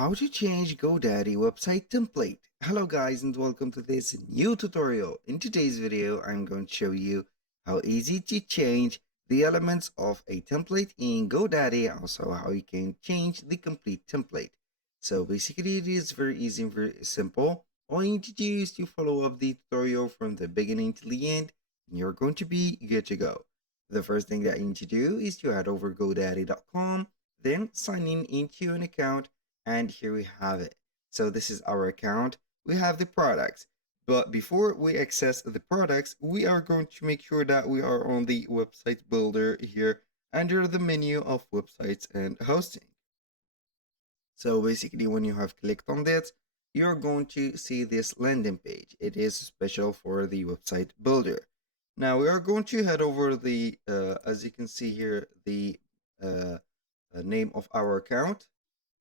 How to change GoDaddy website template. Hello guys and welcome to this new tutorial. In today's video, I'm going to show you how easy to change the elements of a template in GoDaddy, also how you can change the complete template. So basically it is very easy and very simple. All you need to do is to follow up the tutorial from the beginning to the end and you're going to be good to go. The first thing that you need to do is to head over GoDaddy.com, then sign in into an account. And here we have it. So this is our account. We have the products. But before we access the products, we are going to make sure that we are on the website builder here under the menu of websites and hosting. So basically when you have clicked on that, you're going to see this landing page. It is special for the website builder. Now we are going to head over the, as you can see here, the name of our account.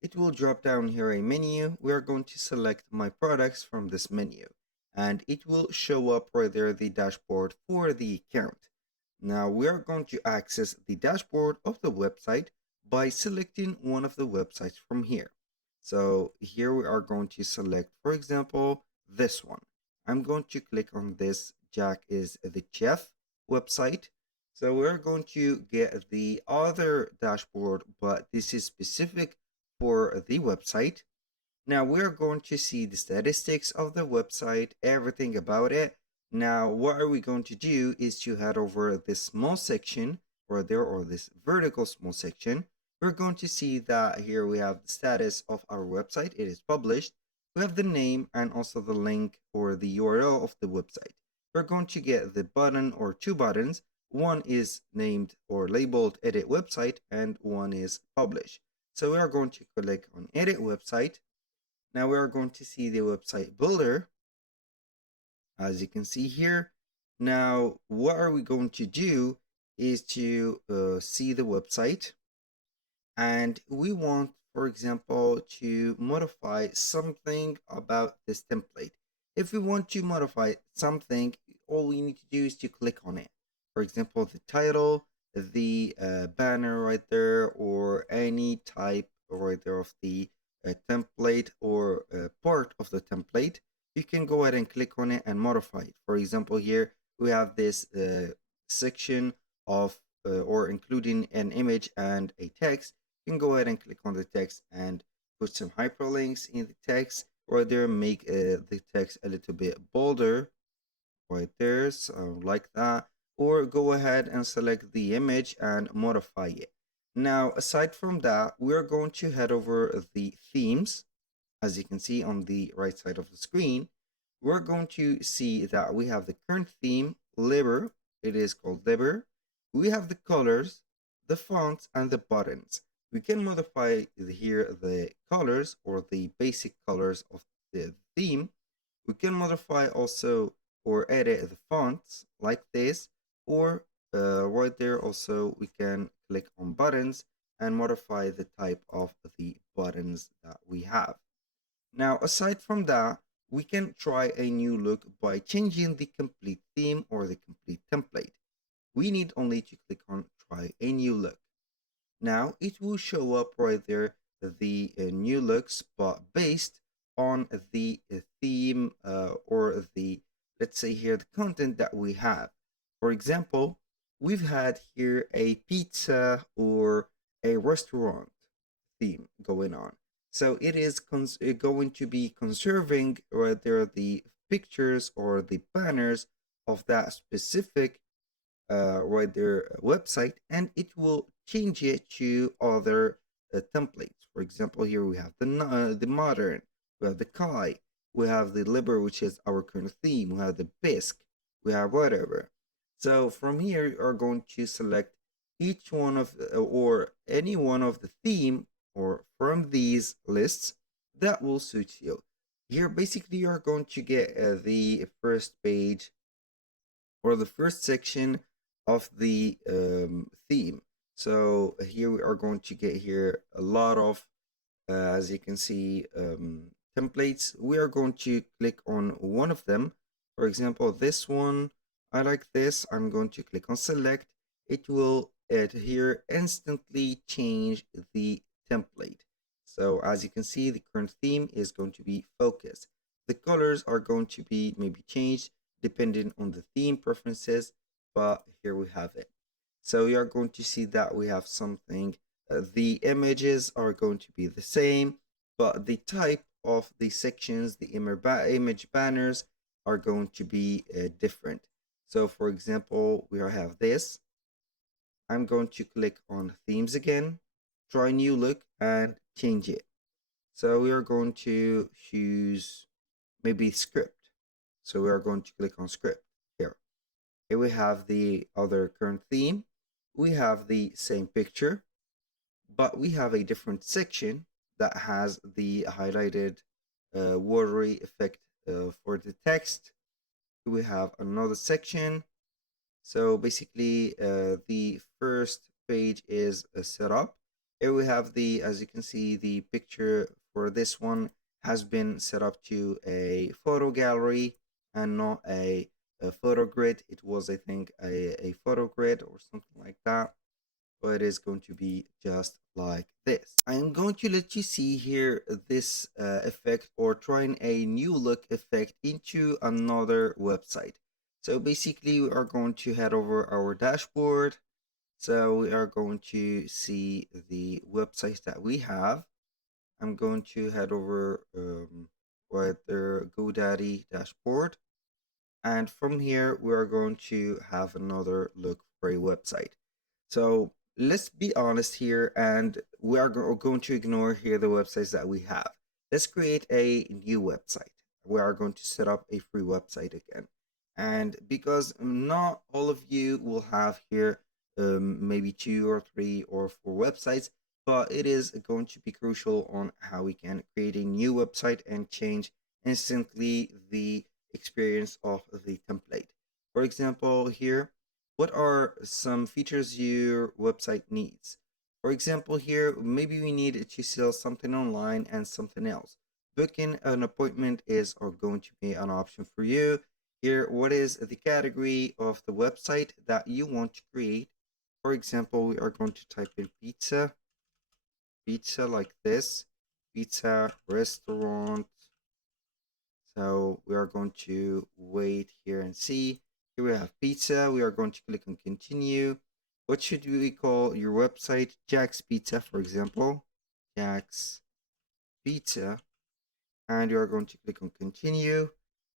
It will drop down here a menu. We are going to select my products from this menu and it will show up right there the dashboard for the account. Now we are going to access the dashboard of the website by selecting one of the websites from here. So here we are going to select, for example, this one. I'm going to click on this Jack is the Chef website. So we're going to get the other dashboard, but this is specific for the website. Now we're going to see the statistics of the website, everything about it. Now what are we going to do is to head over this small section right there, or this vertical small section. We're going to see that here we have the status of our website. It is published. We have the name and also the link or the URL of the website. We're going to get the button or two buttons. One is named or labeled edit website and one is publish. So we are going to click on edit website. Now we are going to see the website builder, as you can see here. Now what are we going to do is to see the website, and we want, for example, to modify something about this template. If we want to modify something, all we need to do is to click on it. For example, the title, the banner right there, or any type right there of the template or part of the template. You can go ahead and click on it and modify it. For example, here we have this section of or including an image and a text. You can go ahead and click on the text and put some hyperlinks in the text right there, make the text a little bit bolder right there, so like that, or go ahead and select the image and modify it. Now aside from that, we're going to head over the themes. As you can see on the right side of the screen, we're going to see that we have the current theme, Liber. It is called Liber. We have the colors, the fonts, and the buttons. We can modify here the colors or the basic colors of the theme. We can modify also or edit the fonts like this, or right there also we can click on buttons and modify the type of the buttons that we have. Now aside from that, we can try a new look by changing the complete theme or the complete template. We need only to click on try a new look. Now it will show up right there the new looks, but based on the theme or the, let's say here, the content that we have. For example, we've had here a pizza or a restaurant theme going on. So it is going to be conserving right there the pictures or the banners of that specific right there website, and it will change it to other templates. For example, here we have the modern, we have the Kai, we have the Liber, which is our current theme, we have the Bisque, we have whatever. So from here you are going to select each one of or any one of the theme or from these lists that will suit you. Here basically you are going to get the first page or the first section of the theme. So here we are going to get here a lot of as you can see templates. We are going to click on one of them. For example, this one, I like this. I'm going to click on select. It will here instantly change the template. So as you can see, the current theme is going to be focus. The colors are going to be maybe changed depending on the theme preferences, but here we have it. So you are going to see that we have something, the images are going to be the same, but the type of the sections, the image banners are going to be different. So for example, we have this. I'm going to click on themes again, try new look and change it. So we are going to choose maybe script. So we are going to click on script here. Here we have the other current theme. We have the same picture, but we have a different section that has the highlighted watery effect for the text. We have another section. So basically, the first page is set up. Here we have the, as you can see, the picture for this one has been set up to a photo gallery and not a photo grid. It was, I think, a photo grid or something like that. But it is going to be just like this. I am going to let you see here this effect, or trying a new look effect into another website. So basically we are going to head over our dashboard. So we are going to see the websites that we have. I'm going to head over with the GoDaddy dashboard. And from here, we are going to have another look for a website. So let's be honest here, and we are going to ignore here the websites that we have. Let's create a new website. We are going to set up a free website again. And because not all of you will have here maybe 2 or 3 or 4 websites, but it is going to be crucial on how we can create a new website and change instantly the experience of the template. For example, here, what are some features your website needs? For example, here, maybe we need to sell something online and something else. Booking an appointment is going to be an option for you. Here, what is the category of the website that you want to create? For example, we are going to type in pizza like this, pizza restaurant. So we are going to wait here and see. Here we have pizza. We are going to click on continue. What should we call your website? Jack's Pizza, for example. Jack's Pizza. And you are going to click on continue.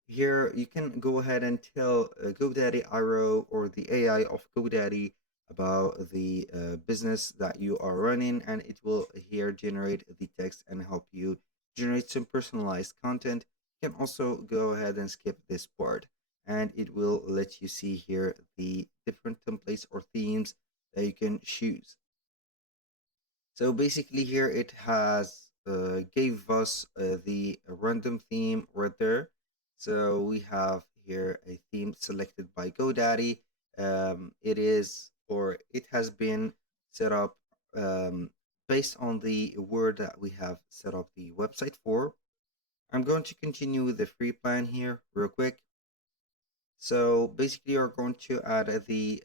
Here you can go ahead and tell GoDaddy Arrow or the AI of GoDaddy about the business that you are running, and it will here generate the text and help you generate some personalized content. You can also go ahead and skip this part, and it will let you see here the different templates or themes that you can choose. So basically here it has gave us the random theme right there. So we have here a theme selected by GoDaddy. It is, or it has been set up based on the word that we have set up the website for. I'm going to continue with the free plan here real quick. So basically you're going to add the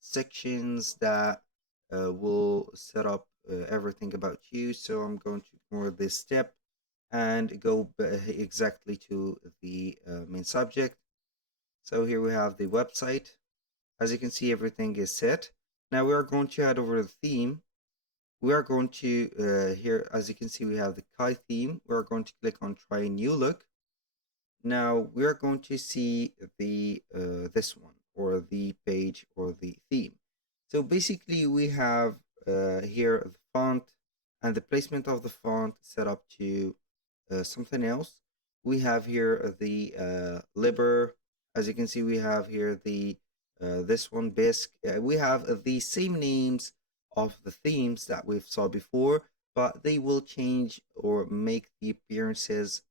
sections that will set up everything about you. So I'm going to ignore this step and go exactly to the main subject. So here we have the website. As you can see, everything is set. Now we are going to add over the theme. We are going to, here, as you can see, we have the Kai theme. We are going to click on try new look. Now we are going to see the this one, or the page, or the theme. So basically we have here the font and the placement of the font set up to something else. We have here the Liber. As you can see, we have here the this one, Bisque. We have the same names of the themes that we've saw before, but they will change or make the appearances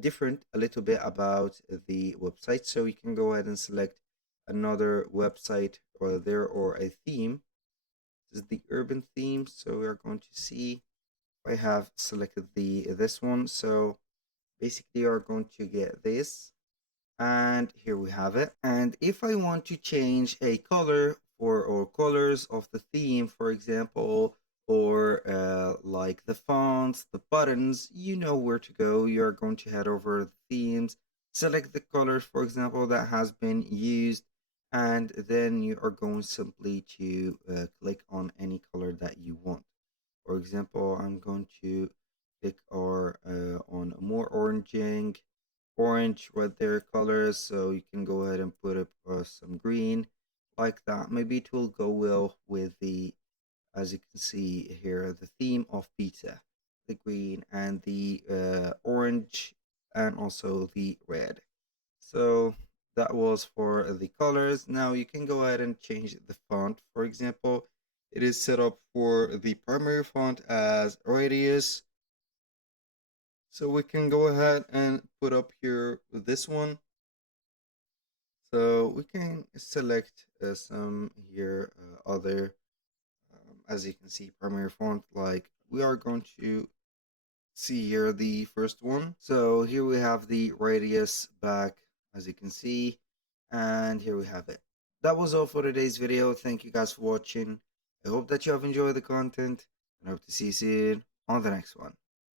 different a little bit about the website. So you can go ahead and select another website or there, or a theme. This is the urban theme. So we are going to see, I have selected this one. So basically you are going to get this, and here we have it. And if I want to change a color or colors of the theme, for example, or like the fonts, the buttons, you know where to go. You're going to head over the themes, select the colors, for example, that has been used, and then you are going simply to click on any color that you want. For example, I'm going to click on more orange with their colors, so you can go ahead and put up some green like that. Maybe it will go well with the, as you can see here, the theme of pizza, the green and the orange, and also the red. So that was for the colors. Now you can go ahead and change the font. For example, it is set up for the primary font as Radius. So we can go ahead and put up here this one. So we can select some here other, as you can see, primary font. Like we are going to see here the first one. So here we have the radius back, as you can see, and here we have it. That was all for today's video. Thank you guys for watching. I hope that you have enjoyed the content, and I hope to see you soon on the next one.